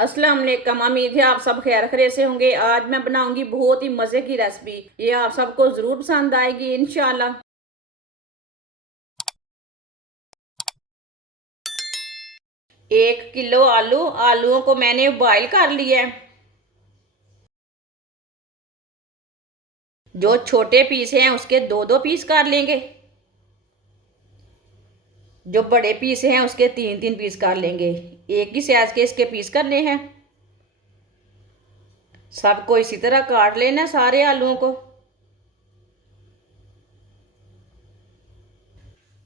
अस्सलाम वालेकुम। उम्मीद है आप सब खैर खैरियत से होंगे। आज मैं बनाऊंगी बहुत ही मज़े की रेसिपी। ये आप सबको ज़रूर पसंद आएगी इंशाल्लाह। 1 किलो आलूओं को मैंने बॉईल कर लिया है। जो छोटे पीस हैं उसके दो दो पीस कर लेंगे। जो बड़े पीस हैं उसके तीन तीन पीस कर लेंगे। एक ही साइज के इसके पीस करने हैं। सबको इसी तरह काट लेना सारे आलूओं को।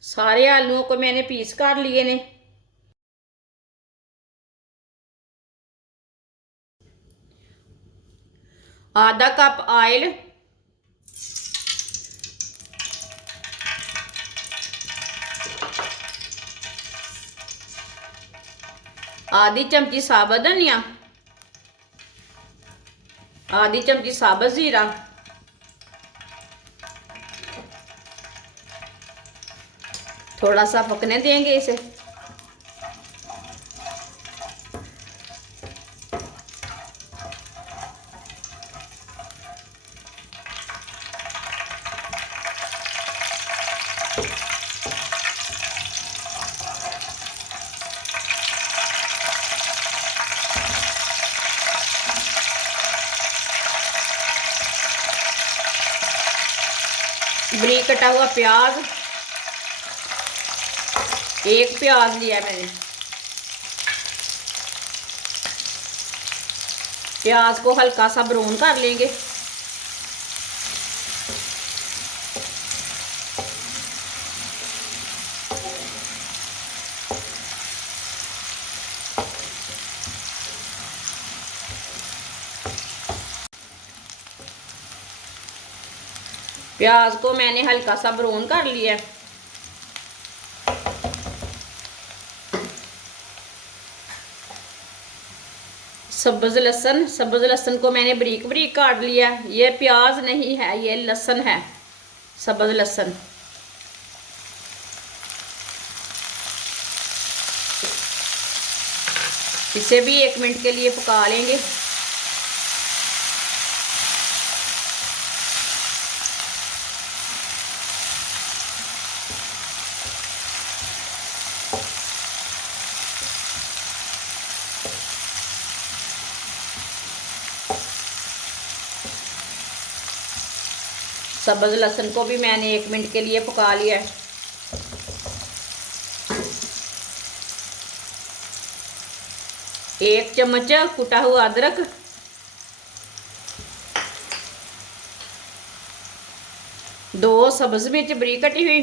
सारे आलूओं को मैंने पीस कर लिए ने। आधा कप ऑयल, आधी चमची साबुत धनिया, आधी चमची साबुत जीरा, थोड़ा सा पकने देंगे इसे। बारीक कटा हुआ प्याज, एक प्याज लिया मैंने। प्याज को हल्का सा ब्राउन कर लेंगे। प्याज को मैंने हल्का सा ब्राउन कर लिया। सब्ज लहसुन को मैंने बारीक बारीक काट लिया। ये प्याज नहीं है, ये लहसुन है, सब्ज लहसुन। इसे भी 1 मिनट के लिए पका लेंगे। सब्ज लहसुन को भी मैंने 1 मिनट के लिए पका लिया है। एक चम्मच कुटा हुआ अदरक, दो सब्ज मिर्च बारीक कटी हुई,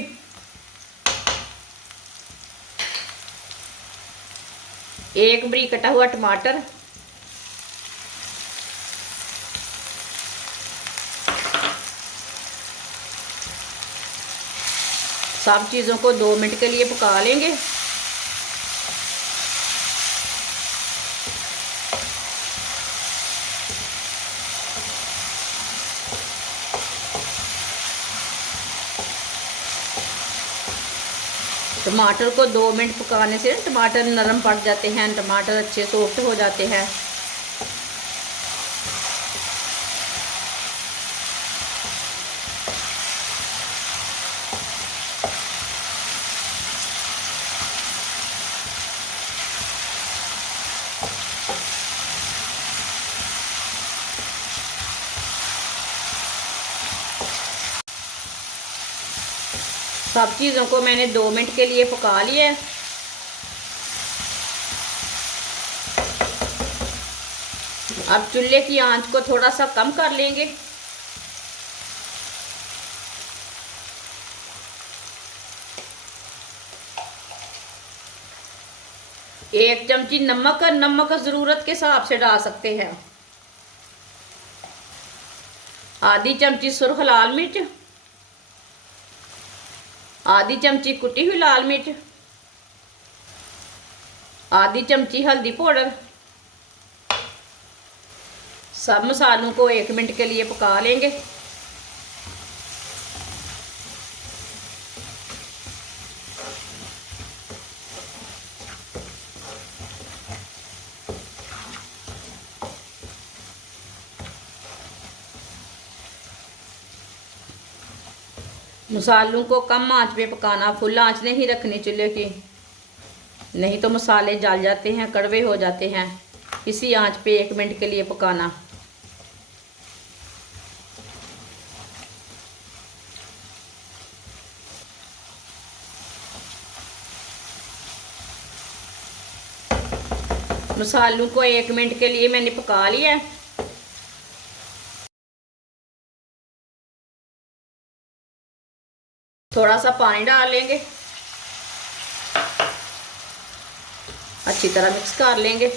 एक बारीक कटा हुआ टमाटर, सब चीज़ों को 2 मिनट के लिए पका लेंगे। टमाटर को 2 मिनट पकाने से टमाटर नरम पड़ जाते हैं, टमाटर अच्छे सॉफ्ट हो जाते हैं। सब चीज़ों को मैंने 2 मिनट के लिए पका लिया है। अब चूल्हे की आंच को थोड़ा सा कम कर लेंगे। एक चमची नमक ज़रूरत के हिसाब से डाल सकते हैं। आधी चमची सुर्ख लाल मिर्च, आधी चमची कुटी हुई लाल मिर्च, आधी चमची हल्दी पाउडर। सब मसालों को 1 मिनट के लिए पका लेंगे। मसालों को कम आंच पे पकाना, फुल आंच नहीं रखनी चूल्हे की, नहीं तो मसाले जल जाते हैं, कड़वे हो जाते हैं। इसी आंच पे 1 मिनट के लिए पकाना। मसालों को 1 मिनट के लिए मैंने पका लिया। थोड़ा सा पानी डाल लेंगे, अच्छी तरह मिक्स कर लेंगे।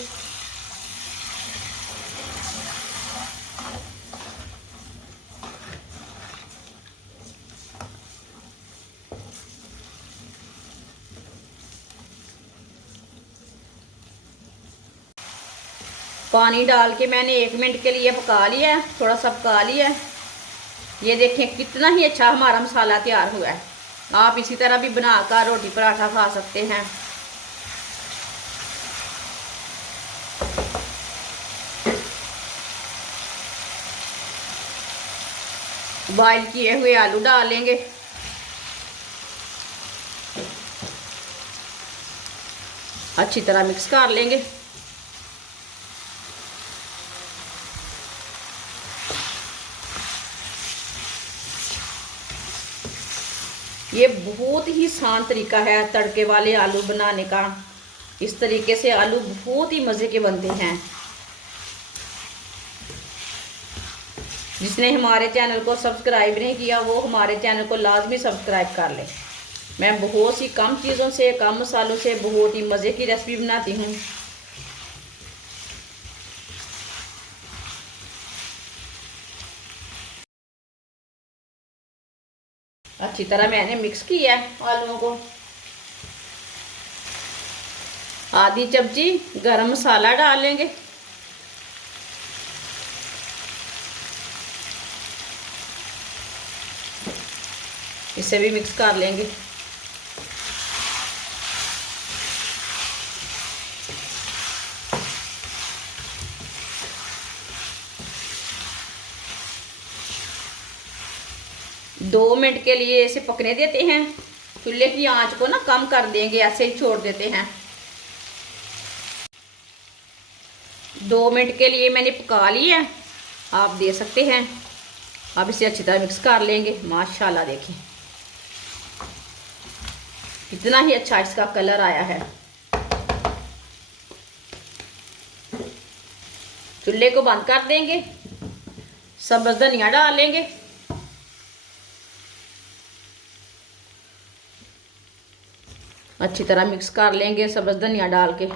पानी डाल के मैंने 1 मिनट के लिए पका लिया है, थोड़ा सा पका लिया है। ये देखें कितना ही अच्छा हमारा मसाला तैयार हुआ है। आप इसी तरह भी बनाकर रोटी पराठा खा सकते हैं। बॉईल किए हुए आलू डाल लेंगे। अच्छी तरह मिक्स कर लेंगे। ये बहुत ही आसान तरीका है तड़के वाले आलू बनाने का। इस तरीके से आलू बहुत ही मज़े के बनते हैं। जिसने हमारे चैनल को सब्सक्राइब नहीं किया वो हमारे चैनल को लाजमी सब्सक्राइब कर ले। मैं बहुत सी कम चीज़ों से, कम मसालों से बहुत ही मज़े की रेसिपी बनाती हूँ। अच्छी तरह मैंने मिक्स किया है आलूओं को। आधी चमची गरम मसाला डाल लेंगे। इसे भी मिक्स कर लेंगे। दो मिनट के लिए इसे पकने देते हैं। चूल्हे की आंच को ना कम कर देंगे, ऐसे ही छोड़ देते हैं। 2 मिनट के लिए मैंने पका लिया है, आप दे सकते हैं। अब इसे अच्छी तरह मिक्स कर लेंगे। माशाल्लाह देखिए कितना ही अच्छा इसका कलर आया है। चूल्हे को बंद कर देंगे। सब्ज़ धनिया डाल लेंगे। अच्छी तरह मिक्स कर लेंगे सब्ज़ धनिया डाल के।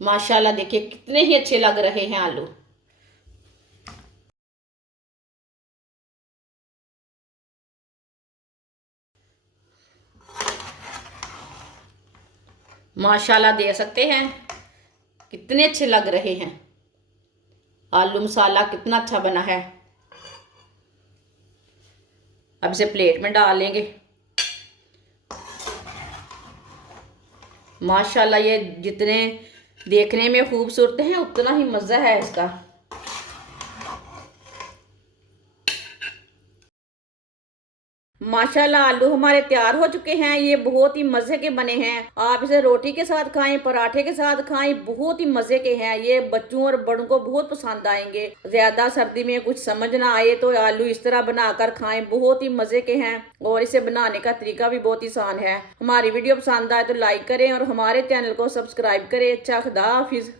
माशाल्लाह देखिए कितने ही अच्छे लग रहे हैं आलू। माशाल्लाह दे सकते हैं कितने अच्छे लग रहे हैं। आलू मसाला कितना अच्छा बना है। अब इसे प्लेट में डाल लेंगे। माशाल्लाह ये जितने देखने में खूबसूरत हैं उतना ही मज़ा है इसका। माशाल्लाह आलू हमारे तैयार हो चुके हैं। ये बहुत ही मज़े के बने हैं। आप इसे रोटी के साथ खाएं, पराठे के साथ खाएं, बहुत ही मज़े के हैं। ये बच्चों और बड़ों को बहुत पसंद आएंगे। ज़्यादा सर्दी में कुछ समझ ना आए तो आलू इस तरह बनाकर खाएं, बहुत ही मज़े के हैं। और इसे बनाने का तरीका भी बहुत ही आसान है। हमारी वीडियो पसंद आए तो लाइक करें और हमारे चैनल को सब्सक्राइब करें। अच्छा, खुदा हाफिज़।